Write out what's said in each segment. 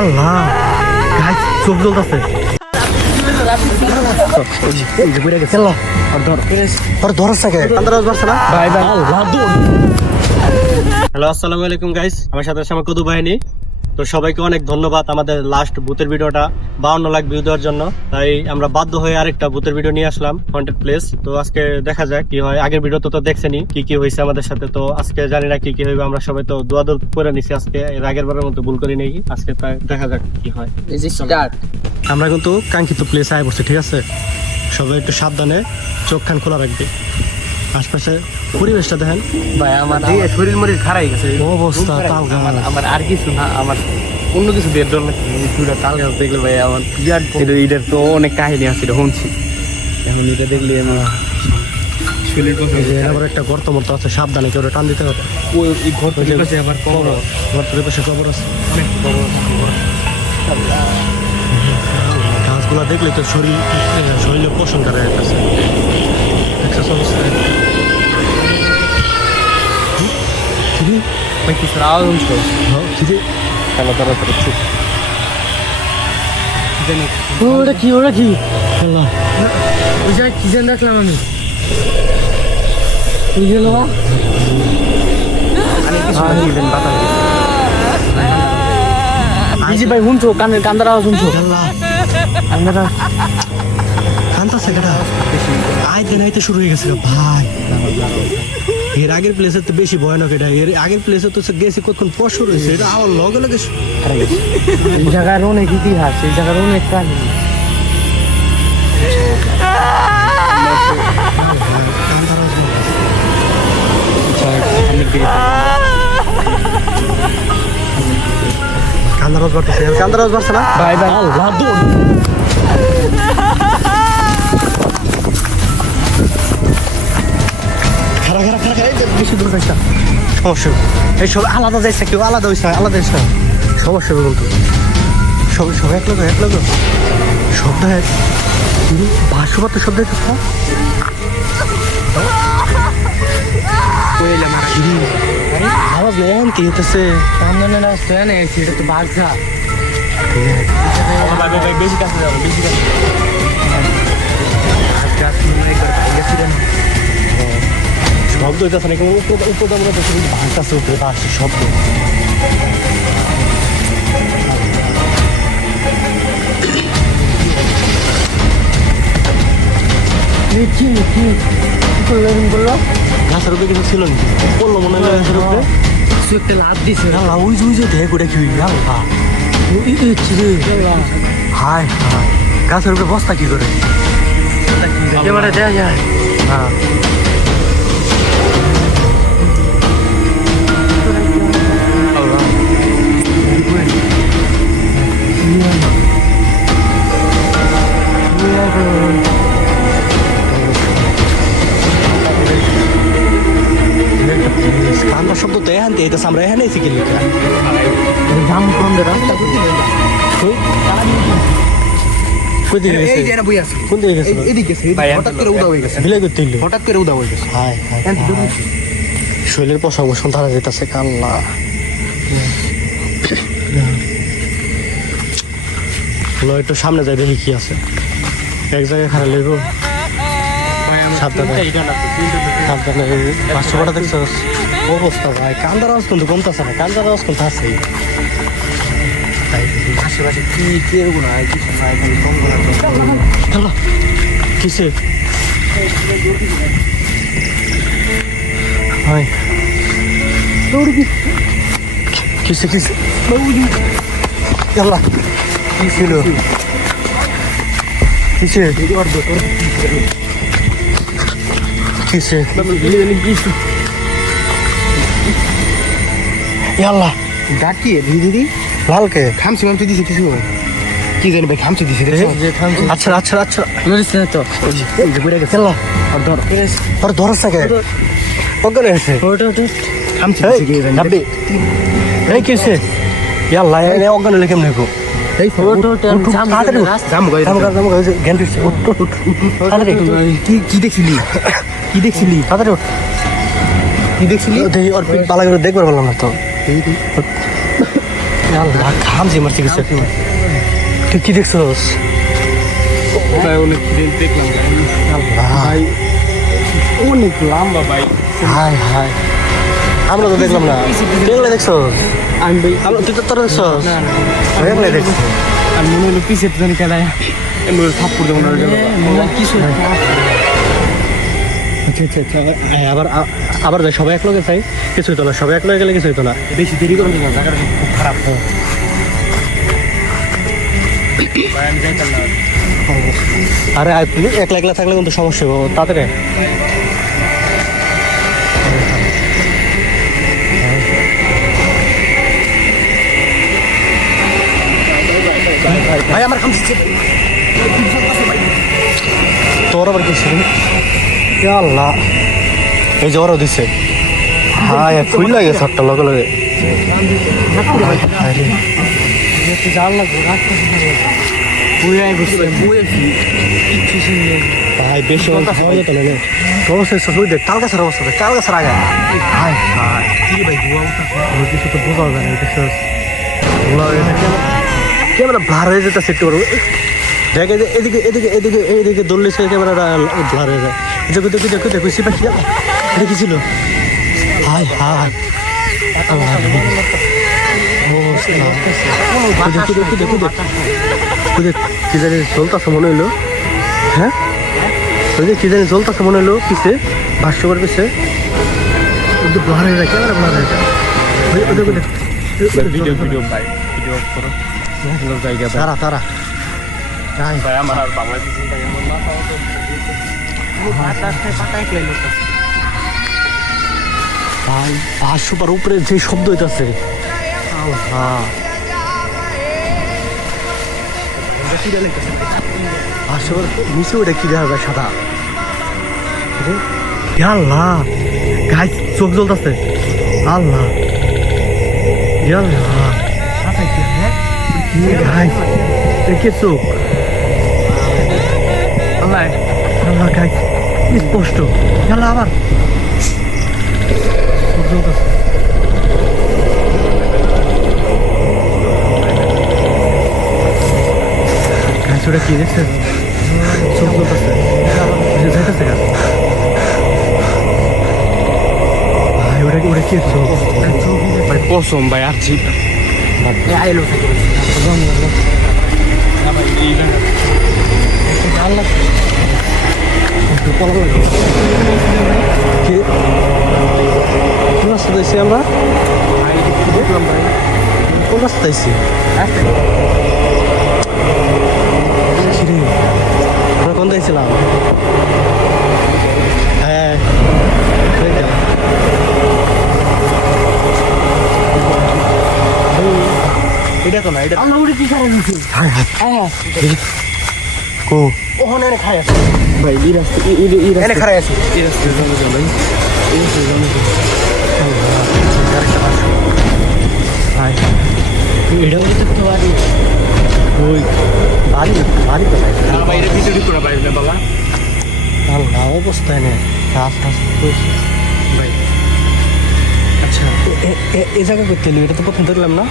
আল্লাহ guys চোখ জ্বলতেছে। Hello আসসালামু আলাইকুম গাইস, আমার সাথে আছে আমার কদু বাহিনী। তো সবাইকে অনেক ধন্যবাদ আমাদের লাস্ট ভূতের ভিডিওটা 52 লাখ ভিউ দেওয়ার জন্য। তাই আমরা বাধ্য হয়ে আরেকটা ভূতের ভিডিও নিয়ে আসলাম, হন্টেড প্লেস। তো আজকে দেখা যাক কি হয়। আগের ভিডিওতে তো দেখছেনি কি কি হয়েছে আমাদের সাথে, তো আজকে জানি না কি কি হইবে। আমরা সবাই তো দোয়া দোয়া করে নিছি আজকে, এর আগের বারের মতো ভুল করি নাকি। আজকে তাই দেখা যাক কি হয়। আমরা কিন্তু কাঙ্ক্ষিত প্লেসে আয় পড়ছি, ঠিক আছে? সবাই একটু সাবধানে চোখ খান খোলা রাখবে। আশপাশে পরিবেশটা দেখেন ভাই, আমার দিয়ে শরীর মরির খারাই গেছে অবস্থা। আমার আর কিছু না, আমার অন্য কিছু দিয়ে ডর লাগছে। পুরো তাল গাছ দেখলে ভাই আমার এটার তো অনেক কাহিনী আছে, এটা শুনছি। এখন এটা দেখলে আমার শরীর আবার একটা গর্ত মতো আছে, সাবধানে কেউ টান দিতে হবে। ওই ঘর পাশে আবার কবর, গর্তের পাশে কবর আছে, অনেক কবর আছে। গাছগুলা দেখলে তো শরীরে পোষণ করে আছে। ভাই কিছু আওয়াজ শুনছো? খেলা তারা চুপ জানি ওটা কি ওই জায়গায় কি যেন দেখলাম আমি। ভাই শুনছো? কান্দার আওয়াজ শুনছো? কান্তাছে কেটা আইতে নাইতে শুরু হয়ে গেছে ভাই। এর আগের প্লেসে তো বেশি ভয়ানক। এটা এর আগের প্লেসে তো গেছি কতক্ষণ পর শুরু হয়েছে, এটা আমার লগে লগে এই জায়গার অনেক ইতিহাস, এই জায়গার অনেক কাহিনী। কান্দারাজ বাড়তেছে, কান্দারাজ বাড়ছে না ভাই ভাই আল্লাহ দৌড়। বেশি দূর যাইছে সমস্যা। এই সব আলাদা যাইছে, কেউ আলাদা হয়েছে, আলাদা হয়েছে সমস্যা। বলতো সব এক লোক শব্দ ভাষ্যপাত শব্দ হইতেছে। আওয়াজ নেই এখন কি হইতেছে? এটা তো বাঘা। বেশি কাছে যাবো, বেশি কাছে শব্দ হইতেছে না, উপদাম ভাঙতেছে উপরে আসছে শব্দ। গাছের উপরে কিছু ছিল নাকি? বললো মনে হয় গাছের উপরে একটা লাভ দিছে। ওই যে দেখ ওটা কি হায় হায়, গাছের উপরে বস্তা কি করে? ক্যামেরা দেয়া যায়? হ্যাঁ কান্দার শব্দ তো এখান থেকে আমরা এখানে এসে গেলি রাস্তা কোন দিকে গেছে? কোন দিকে গেছে? হঠাৎ করে উদা হয়ে গেছে। বিলাই করতে হইলো, হঠাৎ করে উদা হয়ে গেছে। হায় শরীরের পোশাক বসন ধারা যেতেছে কান্না। একটু সামনে যাই দেখি কি আছে। এক জায়গায় খারাপ লাগবো, সাবধানে সাবধানে। 500 টাকা দেখছো অবস্থা ভাই। কান্দার আওয়াজ কিন্তু কমতেছে না, কান্দার আওয়াজ কিন্তু আছে। আশেপাশে কি কেউ নাই, কিছু নাই, খালি কিসে ভাই কিসে কিসে কি ছিল? কিসে কিসে আল্লাহ ডাকিয়ে দিদি লালকে খামছি মামছি দিছে কিছু কি জানি ভাই, খামছি দিছে। আচ্ছা আচ্ছা আচ্ছা তো তোর ধরস থাকে ওখানে আছে খামছি যাবি এই কিসে আল্লাহ অজ্ঞান হলে কেমন দেখো? এই ফটো কি দেখছিলি? কি দেখছিলি? তাড়াতাড়ি ওঠ। কি দেখছিলি? দেখি ওর পালা করে দেখবার বললাম না তো। আল্লাহ ঘামছি মারছি কিছু তুই কি দেখছস ভাই অনেক দেখলাম আল্লাহ ভাই অনেক লম্বা ভাই হাই হাই আমরা তো দেখলাম না তুই এগুলো দেখছস আমি ভাই তুই তো তোরা দেখছস না না আমি এগুলো দেখছি আর মনে হলো পিছের জন্য খেলায় এমনি থাপ্পড় দেবো না কিছু আচ্ছা আচ্ছা আচ্ছা আবার আবার যাই সবাই এক লগে চাই কিছু হইতো না সবাই এক লগে গেলে কিছু হইতো না বেশি দেরি করুন না জায়গাটা খুব খারাপ ভাই আমি যাইতাম না আরে তুই একলা একলা থাকলে কিন্তু সমস্যা হবে তাড়াতাড়ি ভাই আমার কাম তোর আবার কিছু আল্লাহ এই যে ওরও দিছে হ্যাঁ ফুল লাগে সবটা লগে লগে জাল লাগবে ভাই বেশি খাওয়া যেত না অবস্থা তুই দেখ তাল গাছের অবস্থা তাল গাছের আগে হাই হাই কি ভাই কিছু তো বোঝা যায় না দেখছিস ক্যামেরা ব্লার হয়ে যেতেছে একটু জায়গায় এদিকে এদিকে এদিকে এইদিকে দৌড়লে ক্যামেরাটা ব্লার হয়ে যায় দেখো দেখো দেখো দেখো সে পাখি এটা কি ছিল হাই হাই কি জানি চলতেছে মনে হইলো হ্যাঁ কি জানি চলতেছে মনে হইলো পিছে ভাষ্যকর পিছে ব্লার হয়ে যায় ক্যামেরা ব্লার হয়ে যায় ভিডিও ভিডিও ভাই ভিডিও করো জায়গা তারা তারা ভাই আমার আর বাংলাদেশ ভাই আর সুপার উপরে যে শব্দ হইতাছে আর সুপার নিচে ওটা কি দেখা যায় সাদা আল্লাহ গাছ চোখ জ্বলতেছে আল্লাহ আল্লাহ গাছ কে চোখ আল্লাহ আল্লাহ গাছ স্পষ্ট আল্লাহ আবার গাছটা কি দেখছে চোখ জ্বলতেছে যাইতেছে গাছ ভাই ওটা ওটা কি চোখ ভাই কসম ভাই আর জি আইলো কোন রাস্তা যাইছি আমরা কোন রাস্তা যাইছি আমরা কোন যাইছিলাম হ্যাঁ এটা তো না এটা আমরা উড়ে কি খারাপ হয়েছে হ্যাঁ হ্যাঁ কো ওখানে এনে খাই আছে ভাই এই রাস্তা এনে খাই আছে এই রাস্তা জানো ভাই এই রাস্তা জানো ভাই এটাও তো বাড়ি ওই বাড়ি বাড়ি তো ভাই বাইরে ভিতরে পুরো বাইরে বাবা আল্লাহ অবস্থায় নেই কাজ টাজ ভাই আচ্ছা এ জায়গা করতে এলি এটা তো প্রথম দেখলাম না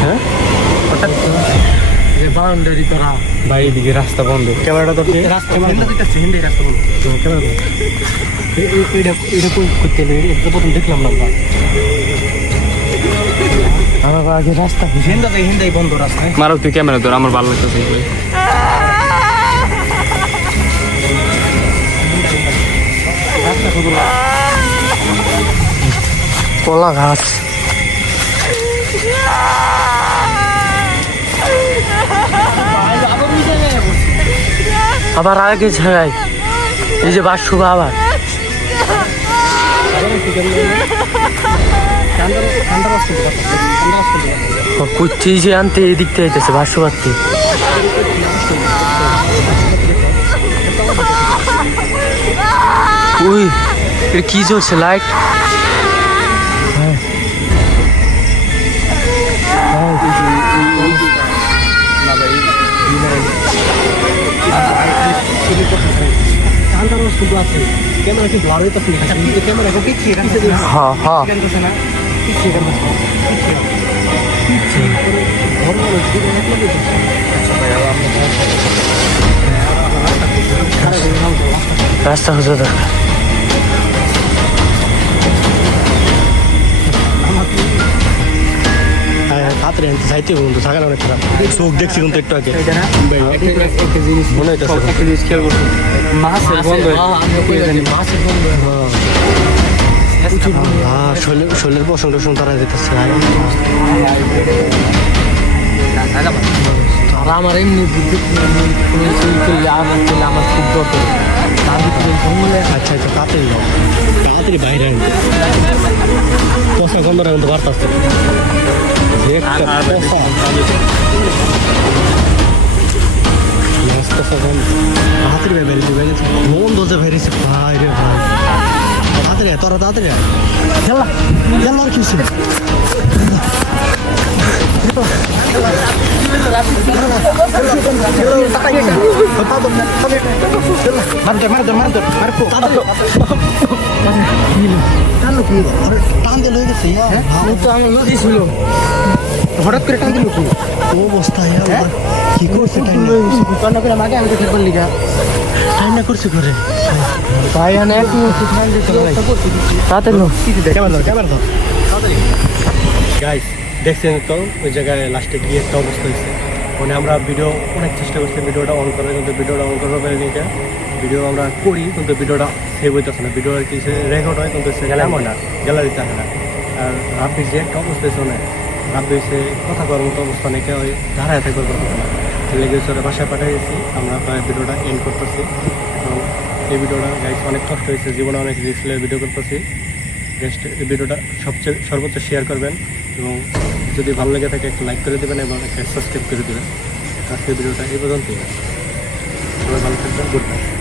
হ্যাঁ হঠাৎ যে বাউন্ডারি করা ভাই এদিকে রাস্তা বন্ধ ক্যামেরাটা তো রাস্তা বন্ধ দিতেছে হিন্দি রাস্তা বন্ধ ক্যামেরা এটা এটা কই করতে এলি এটা তো প্রথম দেখলাম না আমার আগে রাস্তা হিন্দাই বন্ধ রাস্তায় মারো তুই ক্যামেরা ধর আমার ভালো লাগতেছে কলা গাছ আবার আগে ছাড়াই এই যে বাসুবা আবার কুচ্ছি যে আনতে এদিক থেকে যেতেছে বাসুবাতে ওই এটা কি চলছে লাইট ক্যামেরা কি ব্লার হইতেছে ক্যামেরা পিছিয়ে হ্যাঁ হ্যাঁ পিছিয়ে রাস্তা হতে দরকার। তাড়াতাড়ি আনতে চাইতে কিন্তু থাকা অনেক খারাপ চোখ দেখছি কিন্তু একটু আগে একটা জিনিস মনে হইতেছে একটা জিনিস খেয়াল করছি, মাছের গন্ধ। শরীরের বসন টসন তারা যেতেছে আর আমার এমনি বুদ্ধি কোনো কিছু করলে আঘাত করলে আমার খুব ডর করে। তার ভিতরে জঙ্গলে আচ্ছা আচ্ছা তাড়াতাড়ি যাও তাড়াতাড়ি বাইরে আনতে কষা গন্ধটা কিন্তু বাড়তেছে তাড়াতাড়ি ভাই বেরিয়েছে বেরিয়েছে বন্ধ যে বেরিয়েছে ভাই রে ভাই তাড়াতাড়ি আয়, তোরা তাড়াতাড়ি আয়। খেলা খেলা আর কিছু টান দিল হয়ে গেছে তো আমার নদী ছিল, হঠাৎ করে টান দিল কি অবস্থা কি করছে কর্ণ করে মাকে আমি তো খেয়ে করলি গা টাইম না করছে করে ভাই আনে একটু টাইম দিতে তাড়াতাড়ি লো ক্যামেরা ধর গাইস দেখছেন তো ওই জায়গায় লাস্টে গিয়ে একটা অবস্থা হয়েছে মানে আমরা ভিডিও অনেক চেষ্টা করছি ভিডিওটা অন করার কিন্তু ভিডিওটা অন করার পরে নিয়ে ভিডিও আমরা করি কিন্তু ভিডিওটা সেভ হইতেছে না ভিডিও আর কি রেকর্ড হয় কিন্তু সে গ্যালারি না গ্যালারিতে আসে না আর রাব্বির যে একটা অবস্থা হয়েছে না রাব্বি সে কথা করার মতো অবস্থা নেই ওই ধারায় থাকবার কথা না লেগে ওরা বাসায় পাঠিয়ে গেছি আমরা প্রায় ভিডিওটা এন্ড করতেছি এবং এই ভিডিওটা গাইস অনেক কষ্ট হয়েছে জীবনে অনেক রিস্ক ভিডিও করতেছি জাস্ট এই ভিডিওটা সবচেয়ে সর্বোচ্চ শেয়ার করবেন এবং যদি ভালো লেগে থাকে একটা লাইক করে দেবেন এবং একটা সাবস্ক্রাইব করে দেবেন আজকের ভিডিওটা এই পর্যন্তই সবাই ভালো থাকবেন গুড নাইট।